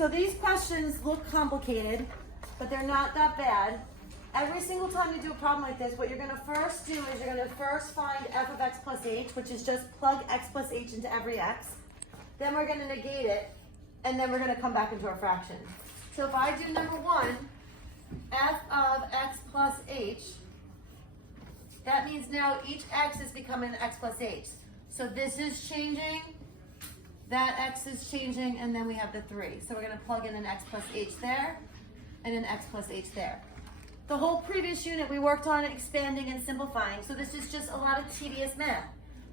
So these questions look complicated, but they're not that bad. Every single time you do a problem like this, what you're gonna first do is you're gonna first find f of x plus h, which is just plug x plus h into every x. Then we're gonna negate it, and then we're gonna come back into our fraction. So if I do number one, f of x plus h, that means now each x is becoming x plus h. So this is changing, that x is changing, and then we have the 3. So we're gonna plug in an x plus h there, and an x plus h there. The whole previous unit we worked on expanding and simplifying, so this is just a lot of tedious math.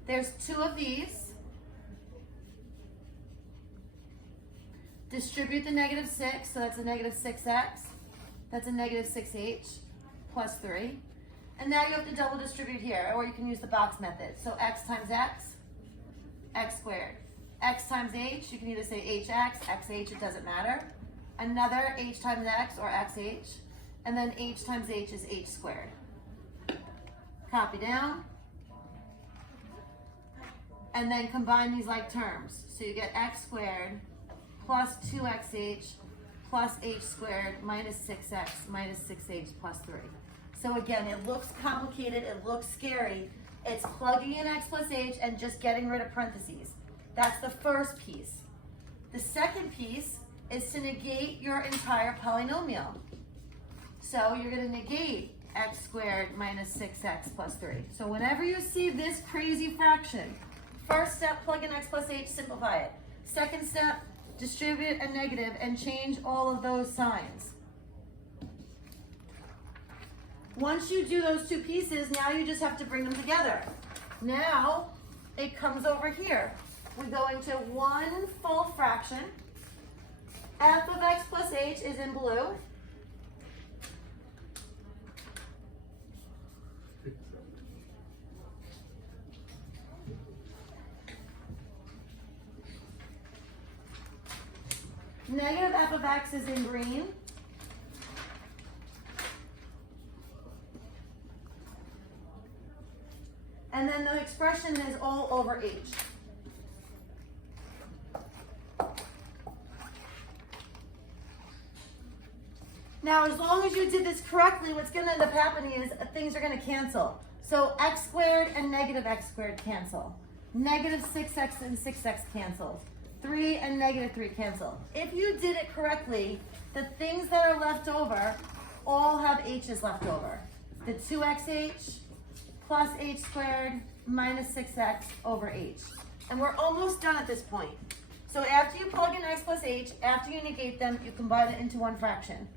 There's 2 of these. Distribute the negative 6, so that's a negative 6x. That's a negative 6h plus 3. And now you have to double distribute here, or you can use the box method. So x times x, x squared. X times h, you can either say hx, xh, it doesn't matter. Another h times x, or xh. And then h times h is h squared. Copy down. And then combine these like terms. So you get x squared plus 2xh plus h squared minus 6x minus 6h plus 3. So again, it looks complicated, it looks scary. It's plugging in x plus h and just getting rid of parentheses. That's the first piece. The second piece is to negate your entire polynomial. So you're going to negate x squared minus 6x plus 3. So whenever you see this crazy fraction, first step, plug in x plus h, simplify it. Second step, distribute a negative and change all of those signs. Once you do those 2 pieces, now you just have to bring them together. Now it comes over here. We go into one full fraction. F of x plus h is in blue. Negative f of x is in green. And then the expression is all over h. Now, as long as you did this correctly, what's going to end up happening is things are going to cancel. So x squared and negative x squared cancel. Negative 6x and 6x cancel. 3 and negative 3 cancel. If you did it correctly, the things that are left over all have h's left over. The 2xh plus h squared minus 6x over h. And we're almost done at this point. So after you plug in x plus h, after you negate them, you combine it into one fraction.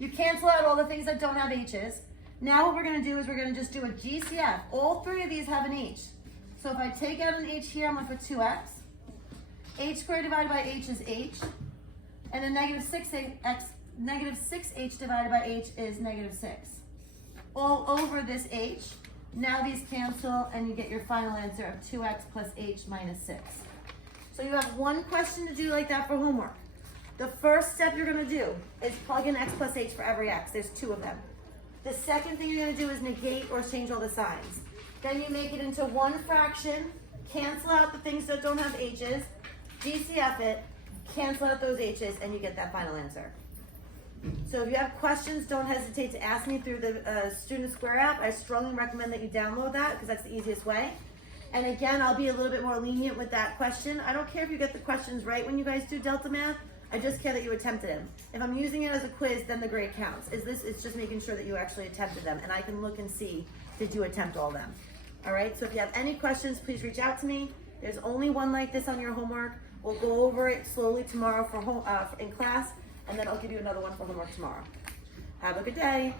You cancel out all the things that don't have h's. Now what we're going to do is we're going to just do a GCF. All 3 of these have an h. So if I take out an h here, I'm left with 2x. H squared divided by h is h. And then negative 6h divided by h is negative 6. All over this h. Now these cancel and you get your final answer of 2x plus h minus 6. So you have one question to do like that for homework. The first step you're going to do is plug in x plus h for every x. There's 2 of them. The second thing you're going to do is negate or change all the signs. Then you make it into one fraction, cancel out the things that don't have h's, GCF it, cancel out those h's, and you get that final answer. So if you have questions, don't hesitate to ask me through the Student Square app. I strongly recommend that you download that because that's the easiest way. And again, I'll be a little bit more lenient with that question. I don't care if you get the questions right when you guys do Delta Math. I just care that you attempted them. If I'm using it as a quiz, then the grade counts. It's just making sure that you actually attempted them, and I can look and see, did you attempt all of them? All right, so if you have any questions, please reach out to me. There's only one like this on your homework. We'll go over it slowly tomorrow for in class, and then I'll give you another one for homework tomorrow. Have a good day.